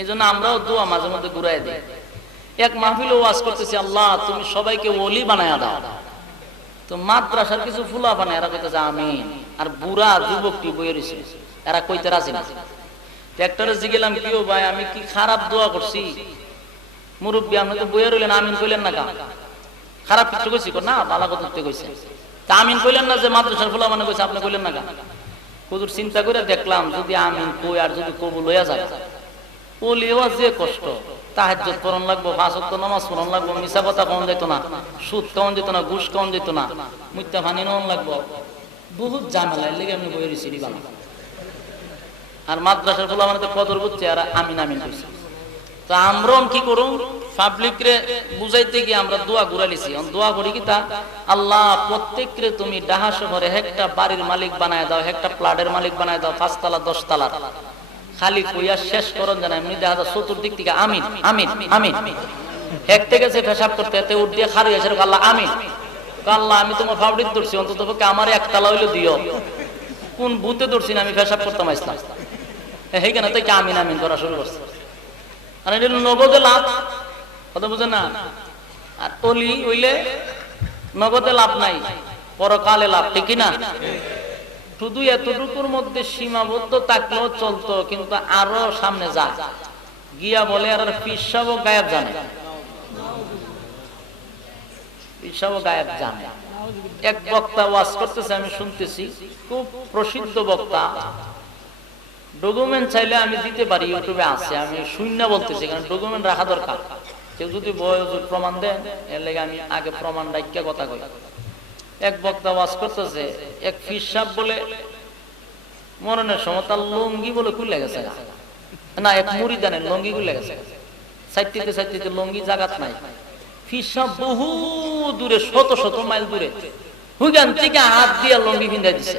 এই জন্য আমরাও দোয়া মাঝে মধ্যে ঘুরাই দিই। এক মাহফিল ওয়াজ করতেছি, আল্লাহ, তুমি সবাইকে ওলি বানায়া দাও। তো মাদ্রাসার কিছু ফুলা বানায়, এরা কইতেছে, আমিন। আর বুড়া যুবকটি বইয়ে রয়েছে এরা কইতে রাজি না। ট্রাক্টরে জিগেলাম, কি ও ভাই, আমি কি খারাপ দোয়া করছি? মুরব্বী, আপনি তো বইয়ে রইলেন, আমিন কইলেন না কা খারাপ কিছু কইছি না বালা কথা কইছে তা আমিন কইলেন না যে মাদ্রাসার ফুলা মানে কইছে, আপনি কইলেন না কা হুজুর চিন্তা করে দেখলাম, যদি আমিন কই, আর যদি কবুল হইয়া যায়। ওলিও যে কষ্ট নামাজ না, সুদ না তো কি আমরা দোয়া ঘুরাইছি দোয়া করি কি তা? আল্লাহ প্রত্যেক রে তুমি ডাহা শহরে একটা বাড়ির মালিক বানায় দাও, একটা প্লাটের মালিক বানায় দাও, পাঁচতলা দশতলা খালি কইয়া শেষ করন জানা, এমনি দেখা যায় চতুর্দিক থেকে আমিন আমিন আমিন। হেঁটতে গেছে পেশাব করতে, এতে উঠ দিয়ে খারি এসে আল্লাহ, আমিন। আল্লাহ, আমি তোমার ফাউডিত ধরছি, অন্তত পক্ষে আমার একতলা হইলে দিও। কোন বুতে ধরছি না, আমি পেশাব করতাম আসলাম সেইখানে থেকে আমিন আমিন করা শুরু করছে? আর এটা নগদে লাভ। কথা বুঝে না? আর অলি হইলে নগদে লাভ নাই, পরকালে লাভ, ঠিক না? শুধু এতটুকুর মধ্যে সীমাবদ্ধ থাকলেও চলতো, কিন্তু আরও সামনে যায়। গিয়া বলে, আর পিসাব গায়েব জানে। পিসাব গায়েব জানে। এক বক্তা ওয়াজ করতেছে, আমি শুনতেছি, খুব প্রসিদ্ধ বক্তা। ডকুমেন্ট চাইলে আমি দিতে পারি, ইউটিউবে আছে, আমি শূন্য বলতেছি, কারণ ডকুমেন্ট রাখা দরকার। কেউ যদি বয়স প্রমাণ দেন এর লেগে আমি আগে প্রমাণ রাখিয়া কথা কই। এক বক্তা ওয়াজ করতেছে, এক ফিসাব বলে, মরণের সময় তার লঙ্গি বলে খুলে গেছে না, এক মুড়ি দানের লঙ্গি খুলে গেছে সাইটিতে সাইটিতে লঙ্গি জাগাত নাই। বহু দূরে, শত শত মাইল দূরে, হুগান থেকে হাত দিয়া লঙ্গি ভিন্দা দিছে।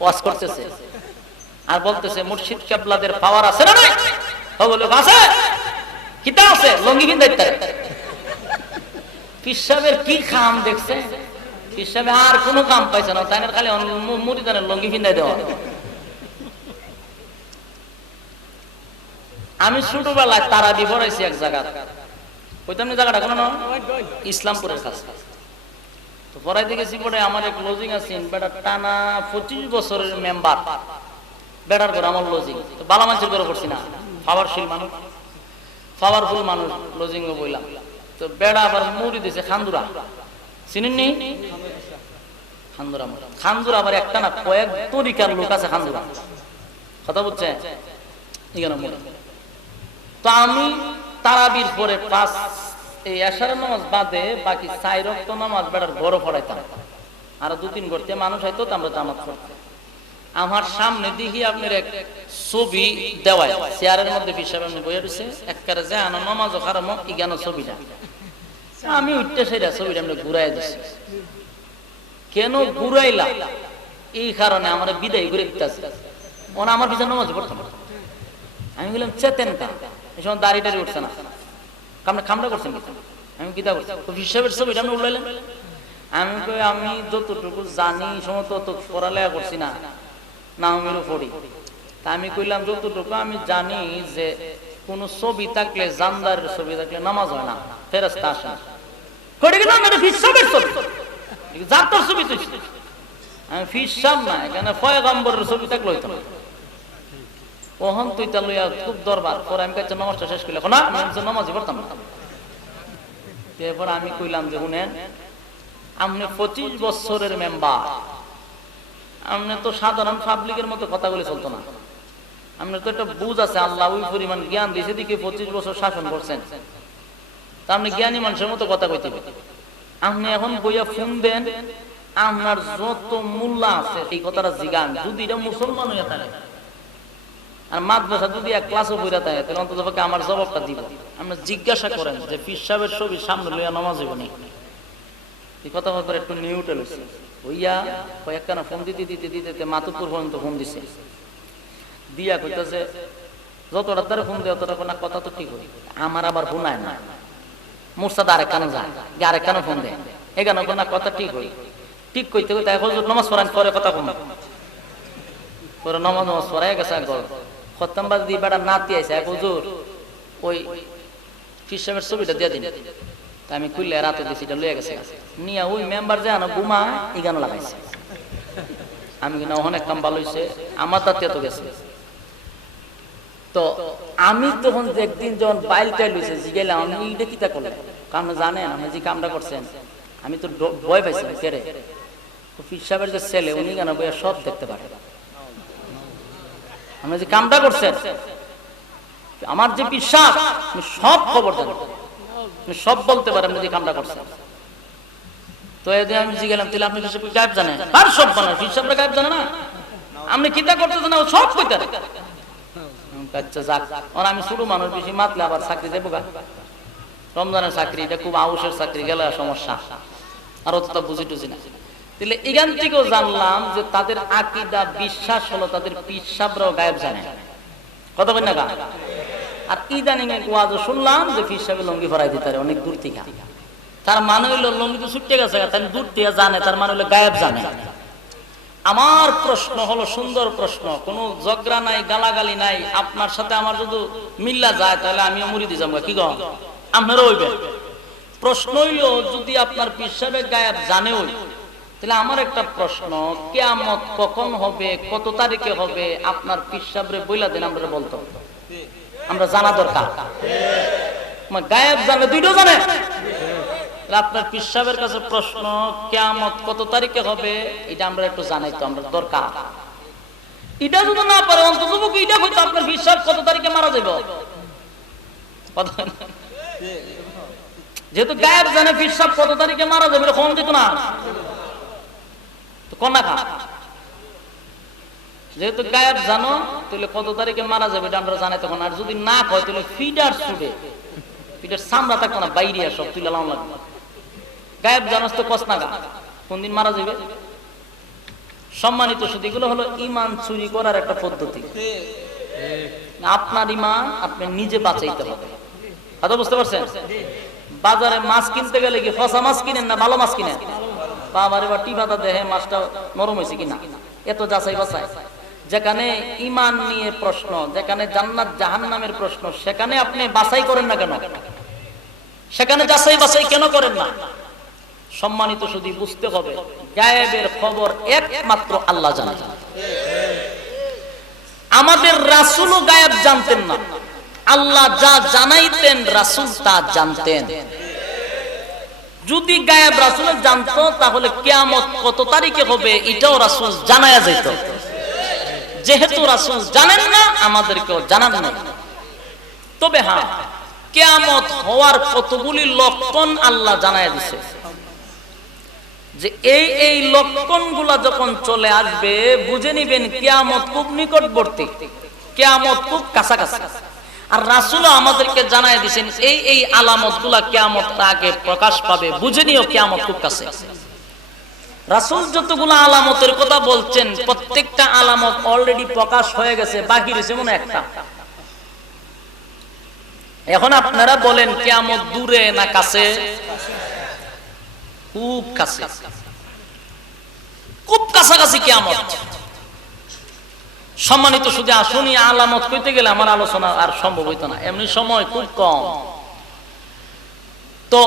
ওয়াজ করতেছে। আর বলতেছে, মুর্শিদ কেবলাদের পাওয়ার আছে না নাই? বলে আছে। কিতা আছে, লঙ্গি ভিন্দাইতে পিসাবের কি খাম দেখছে? পিসাবে আর কোনো কাম পাইছে না তাই খালি মুড়িদানের লঙ্গি ভিন্দাই দেওয়া। আমি ছোটবেলায় তারা বিবরাইছি এক জায়গা জায়গাটা কোনো ইসলামপুরের কাছে। তো পড়াইতে গেছি পরে আমার এক লজিং আছে বেটা টানা পঁচিশ বছরের মেম্বার বেটার করে আমার লজিং তো বালা মানুষের করে না। পাওয়ারশীল মানুষ। পাওয়ারফুল মানুষ লজিং বইলাম। তো বেড়া আবার মুড়ি দিছে, খান্দুরা। চিনেন নি খান্দুরা খান্দুরা আবার একটা না কয়েক তরিকার লোক আছে খান্দুরা। কথা তো আমি তারাবির পরে পাঁচ, এই নামাজ বাদে বাকি চাই রক্ত নামাজ বেড়ার বড় পড়াইতাম। আর দু তিন ঘরতে মানুষ হয়তো আমরা জামাত করতাম আমার সামনে দেখি আপনার এক ছবি দেওয়ায়। চেয়ারের মধ্যে হিসাবে আমি বইয়ে রয়েছে একবারে যে আনো নমাজ খারাপ ইজ্ঞান ছবিটা? আমি উঠতে সেটা ছবিটা আমরা ঘুরাই দিছি। কেন ঘুরাইলা? এই কারণে আমরা বিদায় দিতেছি। ওনা আমার পিছনে নমাজ পড়তাম। আমি বললাম, চেতেন এই সময় দাড়ি টাড়ি উঠছে না। কামড়া খামড়া করছেন আমি কিতা করছি। হিসাবের ছবিটা আমি উঠলাইলাম আমি কই, আমি যতটুকু জানি সময় তত পড়ালেখা করছি না। নাহমিরও পড়ি। তা আমি কইলাম, যতটুকু আমি জানি যে কোন ছবি থাকলে, জানদারের ছবি থাকলে নামাজ হয় না। ফেরস্তা আসে না। ফিসাবের ছবি এখানে পয়গম্বরের ছবি তুই লইয়া খুব আমি শেষ করলে আমি কইলাম যে শুনেন আপনি পঁচিশ বছরের মেম্বার। আপনি তো সাধারণ পাবলিকের মতো কথাগুলি চলতো না। আপনার তো একটা বুঝ আছে, আল্লাহ ওই পরিমাণ জ্ঞান দিয়েছে দিকে পঁচিশ বছর শাসন করছেন। তা আপনি জ্ঞানী মানুষের মতো কথা কইতে আপনি এখন বইয়া ফোন দেন, আপনার যত মূল্য আছে, এই কথাটা জিগান। যদি এটা মুসলমান হইয়া থাকে, আর মাদ্রাসা যদি এক ক্লাসও বইরা থাকে, তাহলে অন্তত আমার জবাবটা দিব। আপনি জিজ্ঞাসা করেন যে পিসাবের ছবি সামনে লইয়া নামাজ হইব নি এই কথা ব্যাপারে একটু নিউট্রাল হয়েছে হইয়া কয়েকখানা ফোন দিতে দিতে দিতে মাতুপুর পর্যন্ত ফোন দিছে। দিয়া কইতাছে যতটা তারা ফোন দেয় ততটা না কথা তো ঠিক হয় আমার আবার ফোন আয় না। মুরসাদ আরেক কানে যায়, যে আরেক কানে ফোন দেয়। এখানে না কথা ঠিক হয়। ঠিক কইতে কইতে এখন নমাজ পড়ান, পরে কথা কম পরে নমাজ নমাজ পড়াই গেছে একবার খত্তামবাজ দিয়ে বেড়া নাতি আছে এক হুজুর, ওই ফিসাবের ছবিটা দিয়ে দিন। তা আমি খুললে রাতে দিছি, এটা লয়ে গেছে। নিয়ে ওই মেম্বার যে আনো বুমা এই গান লাগাইছে। আমি কিনা ওখানে কাম ভালো হয়েছে আমার তাতে তো গেছে। তো আমি তখন একদিন যখন বাইল টাইল হয়েছে জিগেলাম আমি এটা কিতা করলেন কারণ জানেন আপনি যে কামটা করছেন। আমি তো ভয় পাইছি কেরে ফির সাহেবের যে ছেলে, উনি কেন বইয়া সব দেখতে পারে? আপনি যে কামটা করছেন, আমার যে বিশ্বাস, আমি সব খবর জানি। আমি সব বলতে পারি আপনি যে কামটা করছেন। তো এদিন আমি জিগেলাম তাহলে আপনি গায়েব জানেন? আর সব ফির সাহেবরা গায়েব জানে না। আপনি কিতা করতেছেন সব কইতে পারে। আমি ছোট মানুষ বেশি, মাতলে আবার চাকরি দেবো গা। রমজানের চাকরি, এটা খুব আউসের চাকরি, গেলে সমস্যা। আর অতটা বুঝি টুঝি না। তাহলে এখান থেকেও জানলাম যে তাদের আকিদা, বিশ্বাস হলো তাদের পিসাবরাও গায়েব জানে। কত কই না আর ইদানিং এক ওয়াজও শুনলাম যে পিসাবে লঙ্গি ভরাই দিতে পারে, অনেক দূর থেকে। তার মানে হইল লঙ্গি তো ছুটে গেছে তার দূর থেকে জানে, তার মানে হলো গায়েব জানে। আমার প্রশ্ন হলো সুন্দর প্রশ্ন। কোনো ঝগড়া নাই, গালাগালি নাই। আপনার সাথে আমার যদি মিল্লা যায়, তাহলে আমিও মুড়ি দিয়ে যাব। কি গম আপনারও হইবে প্রশ্ন হইল, যদি আপনার পিসাবে গায়েব জানেও তাহলে আমার একটা প্রশ্ন। কেয়ামত কখন হবে? কত তারিখে হবে? আপনার পিসাবরে বইলা দেন, আমরা বলতো আমরা জানা দরকার। গায়েব জানে দুইটা জানে। আপনার পিসাবের কাছে প্রশ্ন, কেয়ামত কত তারিখে হবে? এটা আমরা একটু জানাই তো, আমরা দরকার। এটা যদি না পারে অন্তত এটা হয়তো আপনার বিশ্বাস কত তারিখে মারা যাব? যেহেতু গায়েব জানে পিসাব কত তারিখে মারা যাবে কম দিত না। কন্যা খা যেহেতু গায়েব জানো, তাহলে কত তারিখে মারা যাবে এটা আমরা জানাই তখন। আর যদি না কয়, তাহলে ফিডার ছুটে ফিডার সামরা থাকতো না, বাইরে সব তুলে লাম লাগবে গায়েব জানাস তো কস না গা কোন মারা যাবে সম্মানিত শুধু এগুলো হলো ইমান চুরি করার একটা পদ্ধতি। আপনার ইমান আপনি নিজে বাঁচাইতে হবে। কথা বুঝতে পারছেন? বাজারে মাছ কিনতে গেলে কি ফসা মাছ কিনেন না ভালো মাছ কিনেন? বাবার এবার টিফাটা দেহে মাছটা নরম হয়েছে কিনা? এত যাচাই বাছাই। যেখানে ইমান নিয়ে প্রশ্ন, যেখানে জান্নাত জাহান নামের প্রশ্ন, সেখানে আপনি বাছাই করেন না কেন? সেখানে যাচাই বাছাই কেন করেন না? সম্মানিত শুধু বুঝতে হবে, গায়েবের খবর একমাত্র আল্লাহ জানে। আমাদের রাসুলও গায়েব জানতেন না। আল্লাহ যা জানাইতেন, রাসুল তা জানতেন। যদি গায়েব রাসুল জানতো, তাহলে কেয়ামত কত তারিখে হবে, এটাও রাসুল জানায়া যেত যেহেতু রাসুল জানেন না, আমাদেরকেও জানান না তবে হ্যাঁ কেয়ামত হওয়ার কতগুলি লক্ষণ আল্লাহ জানায় দিছে। যে এই এই লক্ষণ যখন চলে আসবে, বুঝে নিবেন কেয়ামত খুব নিকটবর্তী। কেয়ামত খুব কাছাকাছি। আর রাসুল আমাদেরকে জানাই দিয়েছেন এই এই আলামতগুলা কেয়ামত আগে প্রকাশ পাবে, বুঝে নিও কেয়ামত খুব কাছে। রাসুল যতগুলো আলামতের কথা বলছেন, প্রত্যেকটা আলামত অলরেডি প্রকাশ হয়ে গেছে, বাকি রয়েছে মনে একটা। এখন আপনারা বলেন, কেয়ামত দূরে না কাছে? খুব কাছে। খুব কাছাকাছি কেয়ামত। সম্মানিত শুধু আসুনি আলামত কইতে গেলে আমার আলোচনা আর সম্ভব হইতো না। এমনি সময় খুব কম। তো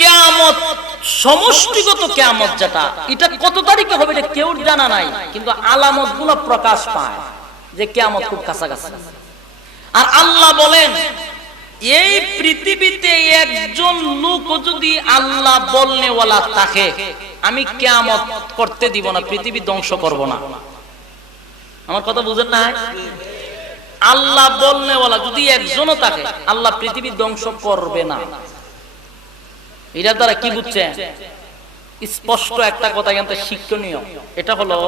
কেয়ামত, সমষ্টিগত কেয়ামত যেটা, এটা কত তারিখে হবে এটা কেউ জানা নাই, কিন্তু আলামতগুলো প্রকাশ পায় যে কেয়ামত খুব কাছাকাছি। আর আল্লাহ বলেন এই পৃথিবীতে একজন লোক যদি আল্লাহ বলনেওয়ালা থাকে, আমি কেয়ামত করতে দিব না, পৃথিবী ধ্বংস করব না। আমার কথা বুঝেন না আল্লাহ বলনেওয়ালা যদি একজনও থাকে, আল্লাহ পৃথিবী ধ্বংস করবে না। এটার দ্বারা কি বুঝছেন? স্পষ্ট একটা কথা কিন্তু শিক্ষণীয়। এটা হলো,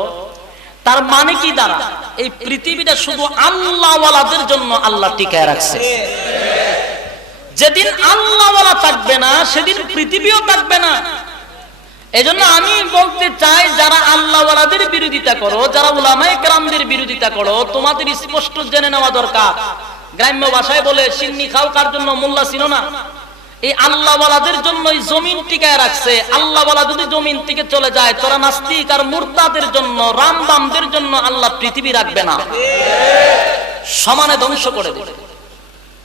তার মানে কি দ্বারা এই পৃথিবীটা শুধু আল্লাহওয়ালাদের জন্য আল্লাহ টিকায় রাখছে। যেদিন আল্লাহওয়ালা থাকবে না, সেদিন পৃথিবীও থাকবে না। এজন্য আমি বলতে চাই, যারা আল্লাহওয়ালাদের বিরোধিতা করো, যারা উলামায়ে কেরামদের বিরোধিতা করো, তোমাদের স্পষ্ট জেনে নেওয়া দরকার। গ্রাম্য ভাষায় বলে, সিন্নি খাও কার জন্য, মোল্লা ছিল না? এই আল্লাহওয়ালাদের জন্য এই জমিন টিকায় রাখছে। আল্লাহওয়ালা যদি জমিন থেকে চলে যায়, তোরা নাস্তিক আর মুরতাদের জন্য, রামবামদের জন্য আল্লাহ পৃথিবী রাখবে না। সমানে ধ্বংস করে দেবে।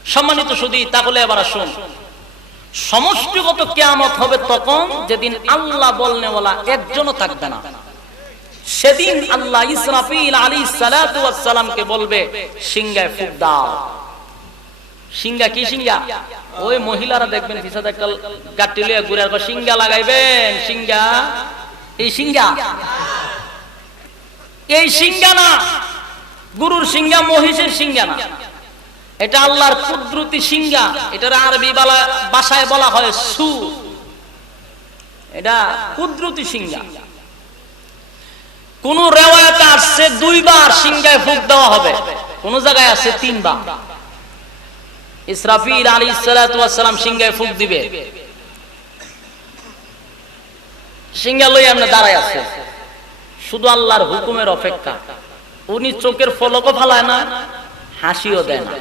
সম্মানিত শুধু তাহলে এবার আসুন। সমষ্টিগত কেয়ামত হবে তখন যেদিন আল্লাহ বলনেওয়ালা একজনও থাকবে না। সেদিন আল্লাহ ইসরাফিল আলী সালাতামকে বলবে, সিংহায় ফুক দাও। সিংহা কি সিংহা? ওই মহিলারা দেখবেন পিছাতে একটা গাটি লিয়ে ঘুরে আসবে, সিংহা লাগাইবেন, সিংহা? এই সিংহা? এই সিংহা না, গুরুর সিংহা, মহিষের সিংহা না। এটা আল্লাহর কুদরতি সিংহা। এটার আরবি বালা ভাষায় বলা হয় সু। এটা কুদরতি সিংহা। কোন রেওয়ায়তে আসছে দুইবার সিংহায় ফুক দেওয়া হবে। কোন জায়গায় আছে তিনবার। ইসরাফিল আলী সালাম সিংহায় ফুক দিবে। সিংহা লই আমরা দাঁড়ায় আছে। শুধু আল্লাহর হুকুমের অপেক্ষা। উনি চোখের ফলকও ফালায় না, হাসিও দেয় না।